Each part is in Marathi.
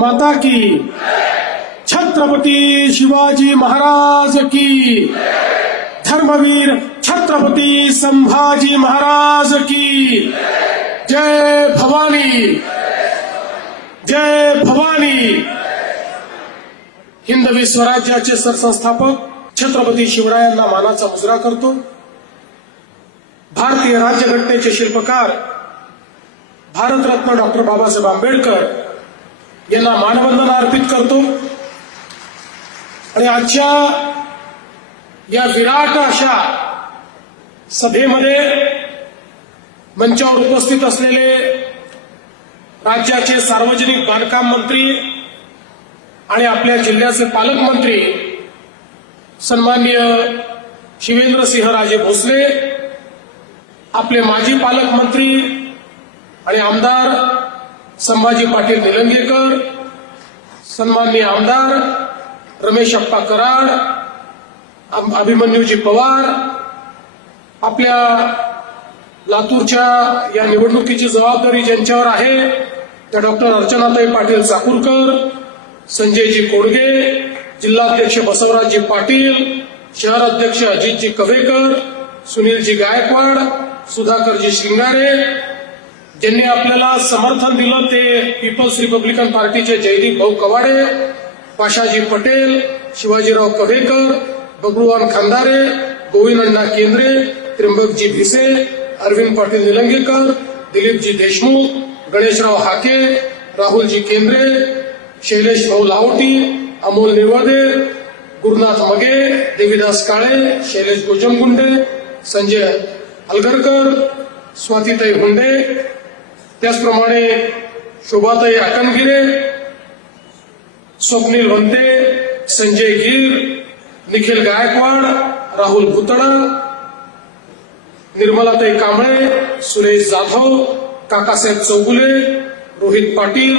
माता की, छत्रपती शिवाजी महाराज की, धर्मवीर छत्रपती संभाजी महाराज की, जय भवानी, जय भवानी. हिंदवी स्वराज्याचे सरसंस्थापक छत्रपती शिवरायांना मानाचा मुजरा करतो. भारतीय राज्यघटनेचे शिल्पकार भारतरत्न डॉक्टर बाबासाहेब आंबेडकर यांना मानवंदना अर्पित करतो. आणि आजच्या या विराट अशा सभेमध्ये मंचावर उपस्थित असलेले राज्याचे सार्वजनिक बांधकाम मंत्री आणि आपल्या जिल्ह्याचे पालकमंत्री सन्माननीय शिवेंद्रसिंहराजे भोसले, आपले माजी पालकमंत्री आणि आमदार संभाजी पाटील निलंगेकर, सन्माननीय आमदार रमेश अप्पा कराड, अभिमन्यूजी पवार, आपल्या लातूरच्या या निवडणुकीची जबाबदारी ज्यांच्यावर आहे त्या डॉक्टर अर्चनाताई पाटील चाकूरकर, संजयजी कोडगे, जिल्हाध्यक्ष बसवराजजी पाटील, शहर अध्यक्ष अजितजी कवेकर, सुनीलजी गायकवाड, सुधाकरजी शिंगारे, ज्यांनी आपल्याला समर्थन दिलं ते पीपल्स रिपब्लिकन पार्टीचे जयदीप भाऊ कवाडे, पाशाजी पटेल, शिवाजीराव कव्हेकर, बबरूवान खांदारे, गोविंद अण्णा केंद्रे, त्र्यंबकजी भिसे, अरविंद पाटील निलंगेकर, दिलीपजी देशमुख, गणेशराव हाके, राहुलजी केंद्रे, शैलेश भाऊ लाहोटी, अमोल निर्वादे, गुरुनाथ मगे, देवीदास काळे, शैलेश गोजमगुंडे, संजय अलगरकर, स्वातीताई हुंडे, त्याचप्रमाणे शोभाताई आकनगिरे, स्वप्नील वंते, संजय गिर, निखिल गायकवाड, राहुल भुतडा, निर्मलाताई कांबळे, सुरेश जाधव, काकासाहेब चौगुले, रोहित पाटील,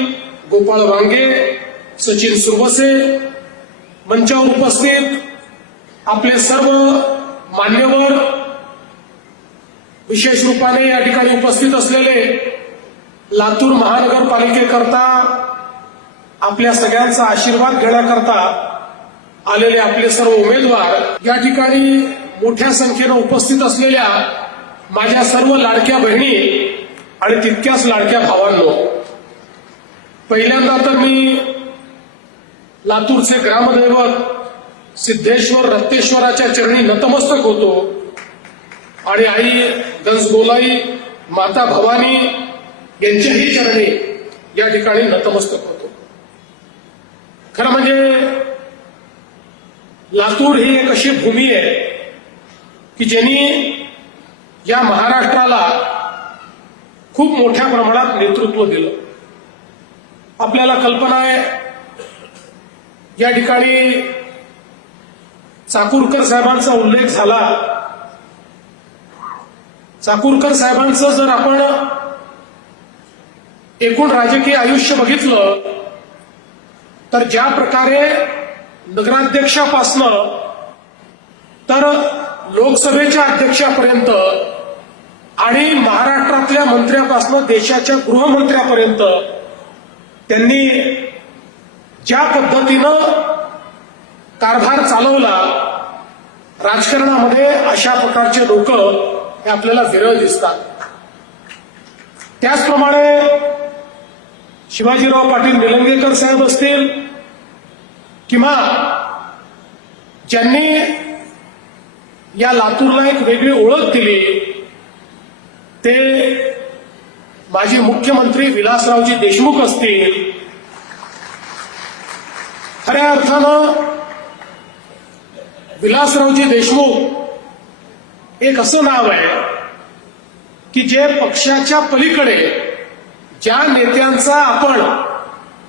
गोपाळ वांगे, सचिन सुरवसे, मंचावर उपस्थित आपले सर्व मान्यवर, विशेष रूपाने या ठिकाणी उपस्थित असलेले लातूर महानगरपालिकेकरता आपल्या सगळ्यांचा आशीर्वाद घेण्याकरता आलेले आपले सर्व उमेदवार, या ठिकाणी मोठ्या संख्येनं उपस्थित असलेल्या माझ्या सर्व लाडक्या बहिणी आणि तितक्याच लाडक्या भावांनो, पहिल्यांदा तर मी लातूरचे ग्रामदैवत सिद्धेश्वर रत्तेश्वराच्या चरणी नतमस्तक होतो आणि आई गंजगोलाई माता भवानी यांच्याही चरणी या ठिकाणी नतमस्तक होतो. खरं म्हणजे लातूर ही एक अशी भूमी आहे की ज्यांनी या महाराष्ट्राला खूप मोठ्या प्रमाणात नेतृत्व दिलं. आपल्याला कल्पना आहे, या ठिकाणी चाकूरकर साहेबांचा उल्लेख झाला. चाकूरकर साहेबांचं जर आपण एकूण राजकीय आयुष्य बघितलं तर ज्या प्रकारे नगराध्यक्षापासनं तर लोकसभेच्या अध्यक्षापर्यंत आणि महाराष्ट्रातल्या मंत्र्यापासनं देशाच्या गृहमंत्र्यापर्यंत त्यांनी ज्या पद्धतीनं कारभार चालवला, राजकारणामध्ये अशा प्रकारचे लोक हे आपल्याला विरळ दिसतात. त्याचप्रमाणे शिवाजीराव पाटील निलंगेकर साहेब असतील किंवा ज्यांनी या लातूरला एक वेगळी ओळख दिली ते माजी मुख्यमंत्री विलासरावजी देशमुख असतील. खऱ्या अर्थानं विलासरावजी देशमुख एक असं नाव आहे की जे पक्षाच्या पलीकडे ज्या नेत्यांचा आपण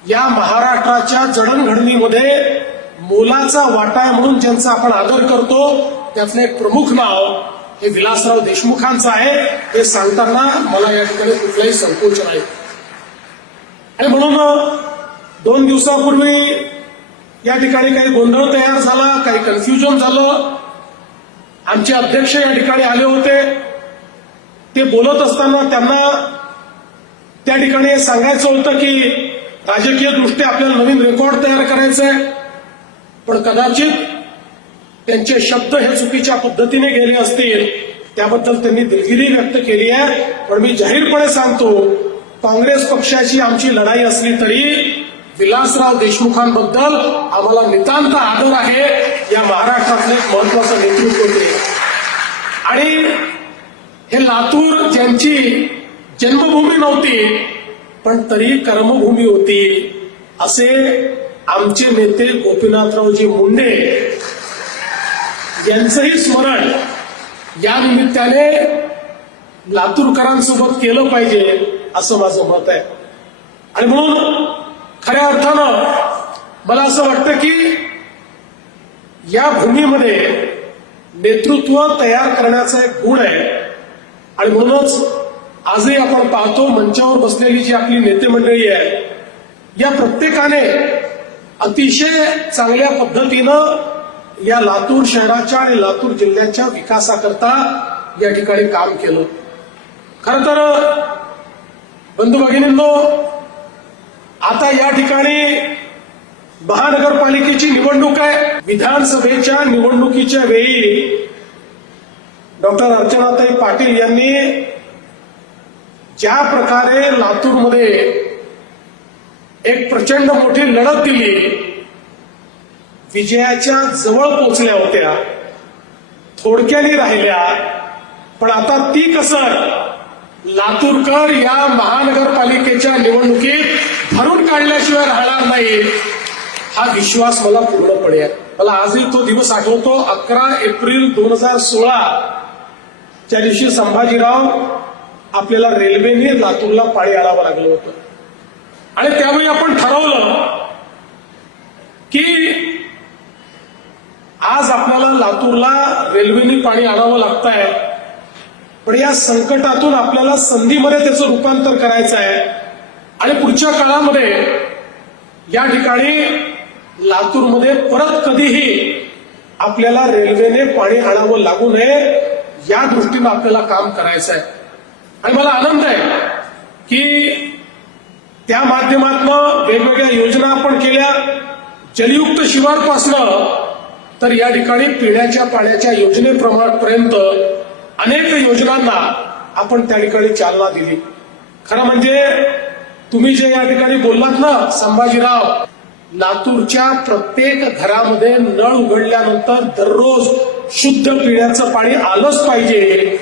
या महाराष्ट्राच्या जडणघडणीमध्ये मोलाचा वाटा आहे म्हणून ज्यांचा आपण आदर करतो त्यातलं एक प्रमुख नाव हे विलासराव देशमुखांचं आहे. हे सांगताना मला या ठिकाणी कुठलाही संकोच नाही. आणि म्हणून 2 दिवसापूर्वी या ठिकाणी काही गोंधळ तयार झाला, काही कन्फ्युजन झालं. आमचे अध्यक्ष या ठिकाणी आले होते. ते बोलत असताना त्यांना त्या ठिकाणी सांगायचं होतं की राजकीय दृष्ट्या आपल्याला नवीन रेकॉर्ड तयार करायचा आहे, पण कदाचित त्यांचे शब्द हे चुकीच्या पद्धतीने गेले असतील, त्याबद्दल त्यांनी दिलगिरी व्यक्त केली आहे. पण मी जाहीरपणे सांगतो, काँग्रेस पक्षाची आमची लढाई असली तरी विलासराव देशमुखांबद्दल आम्हाला नितांत आदर आहे. या महाराष्ट्रातलं एक महत्वाचं नेतृत्व होते आणि हे लातूर ज्यांची जन्मभूमी नव्हती पण तरी कर्मभूमी होती, असे आमचे नेते गोपीनाथरावजी मुंडे यांचंही स्मरण या निमित्ताने लातूरकरांसोबत केलं पाहिजे असं माझं मत आहे. आणि म्हणून खऱ्या अर्थानं मला असं वाटतं की या भूमीमध्ये नेतृत्व तयार करण्याचा एक गुण आहे. आणि म्हणूनच आजही आपण पाहतो, मंचावर बसलेली जी आपली नेते मंडळी आहे, या प्रत्येकाने अतिशय चांगल्या पद्धतीनं या लातूर शहराच्या आणि लातूर जिल्ह्याच्या विकासाकरता या ठिकाणी काम केलं. खरं तर बंधू भगिनींनो, आता या ठिकाणी महानगरपालिकेची निवडणूक आहे. विधानसभेच्या निवडणुकीच्या वेळी डॉक्टर अर्चनाताई पाटील यांनी ज्या प्रकारे लातूरमध्ये एक प्रचंड मोठी लढत दिली, विजयाच्या जवळ पोहोचल्या होत्या, थोडक्याने राहिल्या, पण आता ती कसर लातूरकर या महानगरपालिकेच्या निवडणुकीत भरून काढल्याशिवाय राहणार नाही, हा विश्वास मला पूर्णपणे आहे. मला आजही तो दिवस आठवतो, 11 एप्रिल 2016 त्या दिवशी संभाजीराव आपल्याला रेल्वेने लातूरला पाणी आणावं लागलं होतं आणि त्यावेळी आपण ठरवलं की आज आपल्याला लातूरला रेल्वेने पाणी आणावं लागतंय, पण या संकटातून आपल्याला संधीमध्ये त्याचं रूपांतर करायचं आहे आणि पुढच्या काळामध्ये या ठिकाणी लातूरमध्ये परत कधीही आपल्याला रेल्वेने पाणी आणावं लागू नये, या दृष्टीनं आपल्याला काम करायचं आहे. आणि मला आनंद आहे की त्या माध्यमातून वेगवेगळ्या योजना आपण केल्या, जलयुक्त शिवारपासनं तर या ठिकाणी पिण्याच्या पाण्याच्या योजनेपर्यंत अनेक योजनांना आपण त्या ठिकाणी चालना दिली. खरं म्हणजे तुम्ही जे या ठिकाणी बोललात ना संभाजीराव, लातूरच्या प्रत्येक घरामध्ये नळ उघडल्यानंतर दररोज शुद्ध पिण्याचं पाणी आलंच पाहिजे,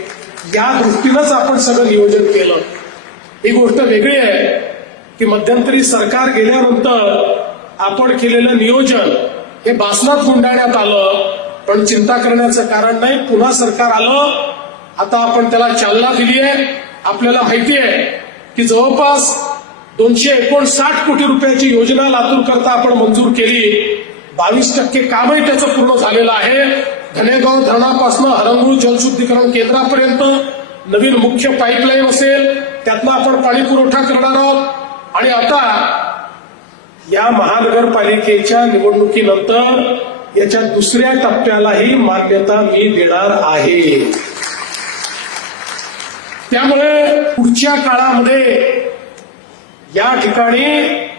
या दृष्टीनंच आपण सगळं नियोजन केलं. ही गोष्ट वेगळी आहे की मध्यंतरी सरकार गेल्यानंतर आपण केलेलं नियोजन हे बासनात गुंडाळण्यात आलं, पण चिंता करण्याचं कारण नाही. पुन्हा सरकार आलं, आता आपण त्याला चालना दिली आहे. आपल्याला माहिती आहे की जवळपास 259 कोटी रुपयाची योजना लातूर करता आपण मंजूर केली. 22% कामही त्याचं पूर्ण झालेलं आहे. धनेगाव धरणापासून हरंगुळ जलशुद्धीकरण केंद्रापर्यंत नवीन मुख्य पाईपलाईन असेल, त्यातनं आपण पाणी पुरवठा करणार आहोत. आणि आता या महानगरपालिकेच्या निवडणुकीनंतर याच्या दुसऱ्या टप्प्यालाही मान्यता मी देणार आहे. त्यामुळे पुढच्या काळामध्ये या ठिकाणी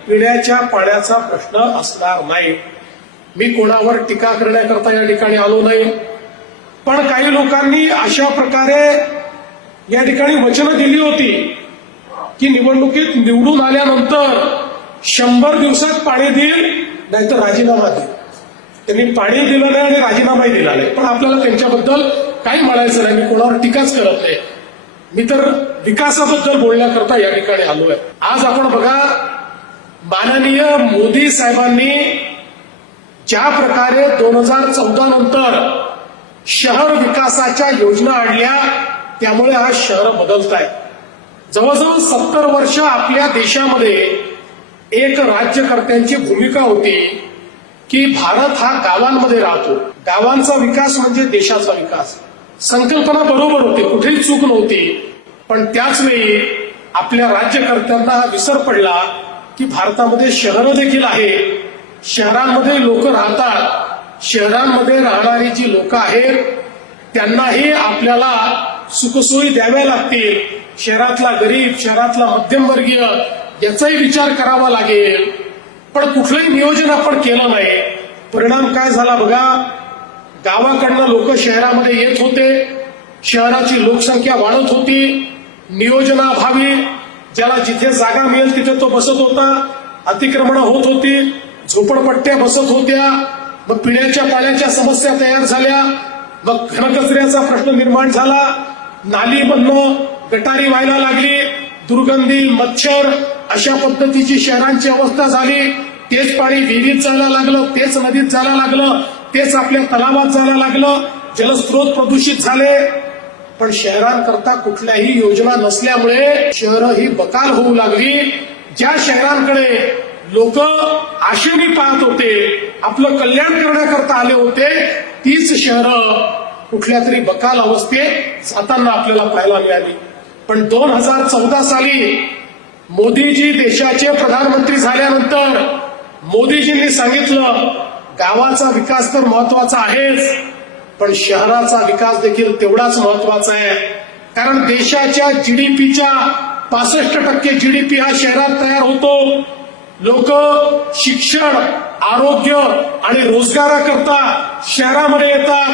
पिण्याच्या पाण्याचा प्रश्न असणार नाही. मी कोणावर टीका करण्याकरता या ठिकाणी आलो नाही, पण काही लोकांनी अशा प्रकारे या ठिकाणी वचनं दिली होती की निवडणुकीत निवडून आल्यानंतर 100 दिवसात पाणी देईल, नाहीतर राजीनामा देईल. त्यांनी पाणी दिलं नाही आणि राजीनामाही दिला नाही, पण आपल्याला त्यांच्याबद्दल काही म्हणायचं नाही. मी कोणावर टीकाच करत नाही, मी तर विकासाबद्दल बोलण्याकरता या ठिकाणी आलोय. आज आपण बघा, माननीय मोदी साहेबांनी ज्या प्रकारे 2014 नंतर शहर विकासाच्या योजना आणल्या, त्यामुळे हा शहर बदलत आहे. जवळजवळ 70 वर्ष आपल्या देशामध्ये एक राज्यकर्त्यांची भूमिका होती की भारत हा गावांमध्ये राहतो, गावांचा विकास म्हणजे देशाचा विकास. संकल्पना बरोबर होती, कुठेही चूक नव्हती, पण त्याच वेळी आपल्या राज्यकर्त्यांना हा विसर पडला की भारतामध्ये शहरं देखील आहे, शहरांमध्ये लोक राहतात, शहरांमध्ये राहणारी जी लोक आहेत त्यांनाही आपल्याला सुखसोयी द्याव्या लागतील. शहरातला गरीब, शहरातला मध्यमवर्गीय याचाही विचार करावा लागेल. पण कुठलंही नियोजन आपण केलं नाही. परिणाम काय झाला बघा. गावाकडनं लोक शहरामध्ये येत होते, शहराची लोकसंख्या वाढत होती, नियोजनाभावी ज्याला जिथे जागा मिळेल तिथे तो बसत होता, अतिक्रमण होत होती, झोपडपट्ट्या बसत होत्या, मग पिण्याच्या पाण्याच्या समस्या तयार झाल्या, मग घनकचऱ्याचा प्रश्न निर्माण झाला, नाली बनणं, गटारी व्हायला लागली, दुर्गंधी, मच्छर, अशा पद्धतीची शहरांची अवस्था झाली. तेच पाणी विहिरीत जायला लागलं, तेच नदीत जायला लागलं, तेच आपल्या तलावात जायला लागलं, जलस्रोत प्रदूषित झाले. पण शहरांकरता कुठल्याही योजना नसल्यामुळे शहरं ही बकाल होऊ लागली. ज्या शहरांकडे लोक आशेने पाहत होते, आपलं कल्याण करण्याकरता आले होते, तीच शहरं कुठल्या तरी बकाल अवस्थेत जाताना आपल्याला पाहायला मिळाली. पण 2014 साली मोदीजी देशाचे प्रधानमंत्री झाल्यानंतर मोदीजींनी सांगितलं, गावाचा विकास तर महत्वाचा आहेच, पण शहराचा विकास देखील तेवढाच महत्वाचा आहे. कारण देशाच्या जीडीपीच्या 65% जीडीपी हा शहरात तयार होतो. लोक शिक्षण, आरोग्य आणि रोजगाराकरता शहरामध्ये येतात.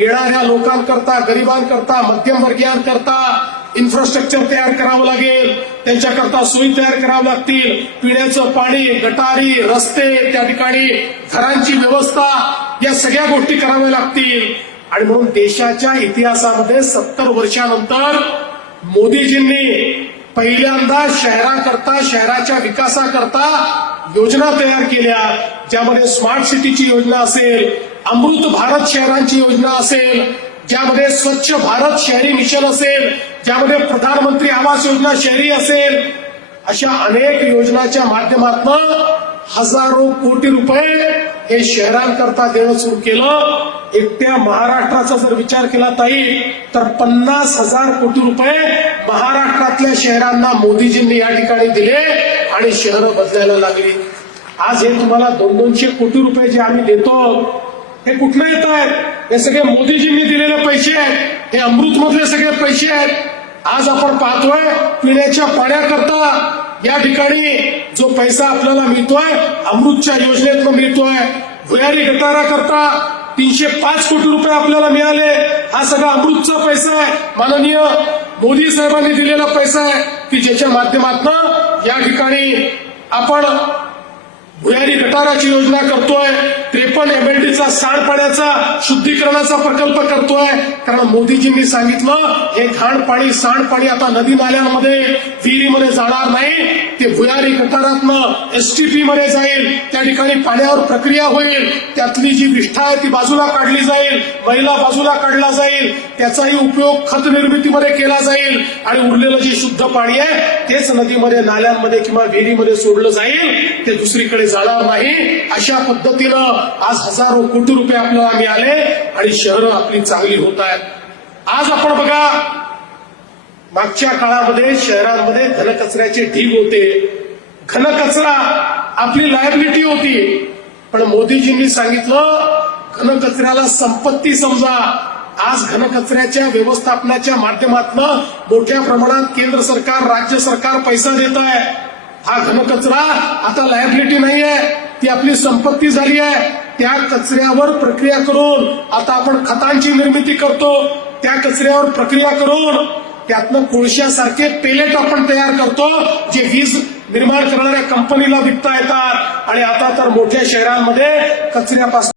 येणाऱ्या लोकांकरता, गरिबांकरता, मध्यमवर्गीयांकरता इन्फ्रास्ट्रक्चर तयार करावं लागेल, त्यांच्याकरता सोयी तयार कराव्या लागतील, पिण्याचं पाणी, गटारी, रस्ते, त्या ठिकाणी घरांची व्यवस्था, या सगळ्या गोष्टी कराव्या लागतील. आणि म्हणून देशाच्या इतिहासामध्ये 70 वर्षानंतर मोदीजींनी पहिल्यांदा शहराकरता, शहराच्या विकासाकरता योजना तयार केल्या, ज्यामध्ये स्मार्ट सिटीची योजना असेल, अमृत भारत शहरांची योजना असेल, ज्यामध्ये स्वच्छ भारत शहरी मिशन असेल, ज्यामध्ये प्रधानमंत्री आवास योजना शहरी असेल, अशा अनेक योजनाच्या माध्यमातून हजारो कोटी रुपये हे शहरांकरता देणं सुरू केलं. एकट्या महाराष्ट्राचा जर विचार केला ताई, तर 50,000 कोटी रुपये महाराष्ट्रातल्या शहरांना मोदीजींनी या ठिकाणी दिले आणि शहरं बदलायला लागली. आज हे तुम्हाला 200 कोटी रुपये जे आम्ही देतो, हे कुठले येत आहेत? हे सगळे मोदीजींनी दिलेले पैसे आहेत. हे अमृत मधले सगळे पैसे आहेत. आज आपण पाहतोय पिण्याच्या पाण्याकरता या ठिकाणी जो पैसा आपल्याला मिळतोय, अमृतच्या योजनेतून मिळतोय. भुयारी गटाराकरता 305 कोटी रुपये आपल्याला मिळाले. हा सगळा अमृतचा पैसा आहे, माननीय मोदी साहेबांनी दिलेला पैसा आहे, की ज्याच्या माध्यमातून या ठिकाणी आपण भुयारी गटाराची योजना करतोय. 53 MLDचा सांडपाण्याचा शुद्धीकरणाचा प्रकल्प करतोय. कारण मोदीजींनी सांगितलं, हे घाणपाणी, सांडपाणी आता नदी नाल्यांमध्ये, विहिरीमध्ये जाणार नाही, ते भुयारी गटारातनं एसटीपी मध्ये जाईल. त्या ठिकाणी पाण्यावर प्रक्रिया होईल, त्यातली जी विष्ठा आहे ती बाजूला काढली जाईल, मैला बाजूला काढला जाईल, त्याचाही उपयोग खत निर्मितीमध्ये केला जाईल आणि उरलेलं जे शुद्ध पाणी आहे तेच नदीमध्ये, नाल्यांमध्ये किंवा विहिरीमध्ये सोडलं जाईल, ते दुसरीकडे जाणार नाही. अशा पद्धतीनं आज हजारो कोटी रुपये आपल्याला मिळाले आणि शहरं आपली चांगली होत आहेत. आज आपण बघा, मागच्या काळामध्ये शहरांमध्ये घनकचऱ्याचे ढीग होते. घनकचरा आपली लायबिलिटी होती. पण मोदीजींनी सांगितलं, घनकचऱ्याला संपत्ती समजा. आज घनकचऱ्याच्या व्यवस्थापनाच्या माध्यमातून मोठ्या प्रमाणात केंद्र सरकार, राज्य सरकार पैसा देत आहे. हा घनकचरा आता लायबिलिटी नाही आहे, ती आपली संपत्ती झाली आहे. त्या कचऱ्यावर प्रक्रिया करून आता आपण खतांची निर्मिती करतो. त्या कचऱ्यावर प्रक्रिया करून त्यातनं कोळशासारखे पेलेट आपण तयार करतो, जे वीज निर्माण करणाऱ्या कंपनीला विकता येतात. आणि आता तर मोठ्या शहरांमध्ये कचऱ्यापासून